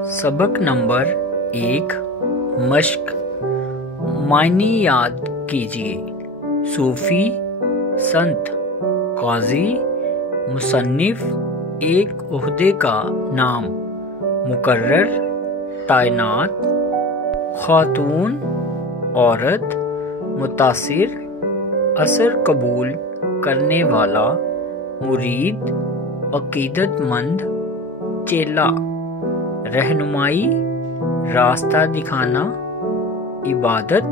सबक नंबर 1 मश्क। मायने याद कीजिए। सूफी, संत, काजी, मुसन्निफ, एक ओहदे का नाम, मुकर्रर, तैनात, खातून, औरत, मुतासिर, असर कबूल करने वाला, मुरीद, अकीदतमंद, चेला, रहनुमाई, रास्ता दिखाना, इबादत,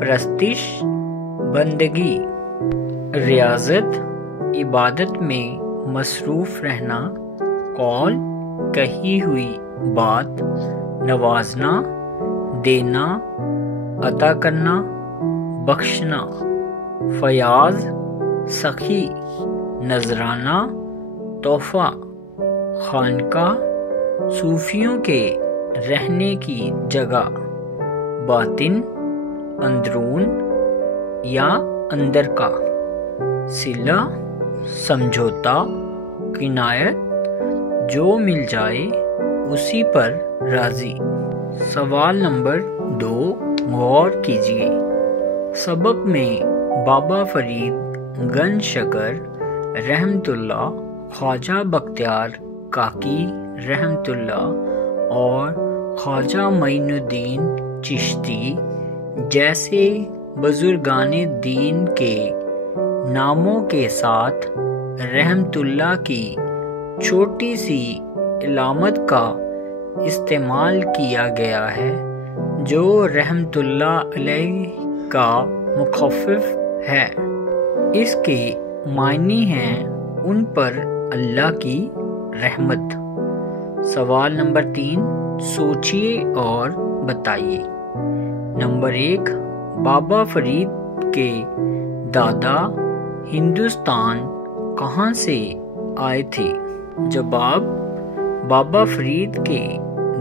प्रस्तिश, बंदगी, रियाजत, इबादत में मसरूफ रहना, कौल, कही हुई बात, नवाजना, देना, अता करना, बख्शना, फयाज, सखी, नजराना, तोहफा, खानका, सूफियों के रहने की जगह, बातिन, अंदरून या अंदर का, सिला, समझौता, किनायत, जो मिल जाए उसी पर राजी। सवाल नंबर 2 गौर कीजिए। सबक में बाबा फरीद गंज शकर रहमतुल्लाह, ख्वाजा बख्तियार काकी रहमतुल्लाह और ख्वाजा मोइनुद्दीन चिश्ती जैसे बुजुर्गाने दीन के नामों के साथ रहमतुल्लाह की छोटी सी इलामत का इस्तेमाल किया गया है, जो रहमतुल्लाह अलैह का मुखफ़िफ़ है। इसके मायने हैं उन पर अल्लाह की रहमत। सवाल नंबर 3 सोचिए और बताइए। नंबर 1 बाबा फरीद के दादा हिंदुस्तान कहाँ से आए थे? जवाब, बाबा फरीद के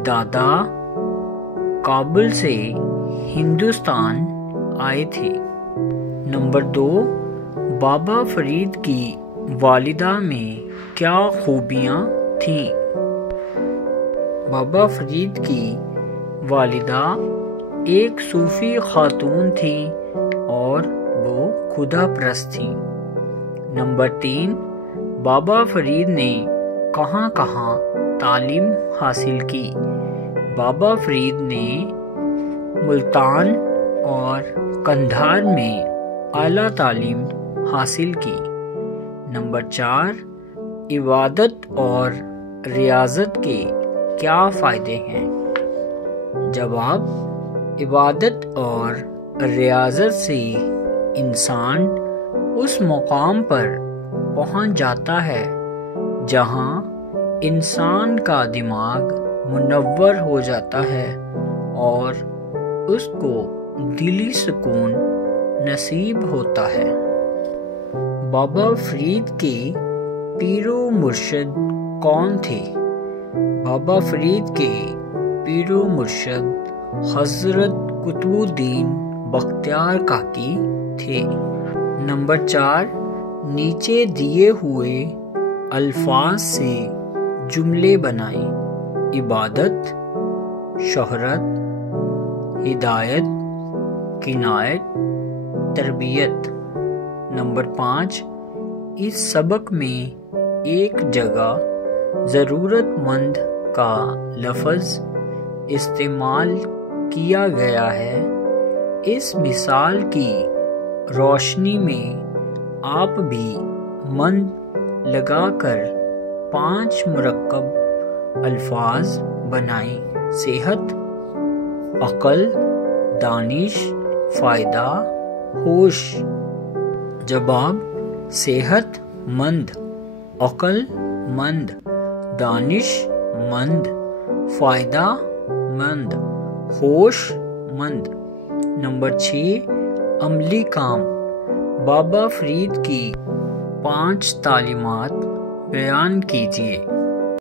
दादा काबुल से हिंदुस्तान आए थे। नंबर 2 बाबा फरीद की वालिदा में क्या खूबियाँ थीं? बाबा फरीद की वालिदा एक सूफी खातून थी और वो खुदा परस्त थी। नंबर 3 बाबा फरीद ने कहाँ कहाँ तालीम हासिल की? बाबा फरीद ने मुल्तान और कंधार में आला तालीम हासिल की। नंबर 4 इबादत और रियाजत के क्या फ़ायदे हैं? जवाब, इबादत और रियाजत से इंसान उस मुकाम पर पहुंच जाता है जहां इंसान का दिमाग मुनव्वर हो जाता है और उसको दिली सुकून नसीब होता है। बाबा फरीद के पीरो मुर्शिद कौन थे? बाबा फरीद के पीरो मुर्शिद हजरत कुतुबुद्दीन बख्तियार काकी थे। नंबर 4 नीचे दिए हुए अल्फाज से जुमले बनाएं। इबादत, शोहरत, हिदायत, किनायत, तरबियत। नंबर 5 इस सबक में एक जगह ज़रूरतमंद का लफ्ज़ इस्तेमाल किया गया है। इस मिसाल की रोशनी में आप भी मन लगाकर 5 मुरक्कब अल्फाज बनाएं। सेहत, अक़ल, दानिश, फ़ायदा, होश। जवाब, सेहत मंद, अक़ल मंद, दानिश मंद, फ़ायदा मंद, होश मंद। नंबर 6 अमली काम। बाबा फरीद की 5 तालीमात बयान कीजिए।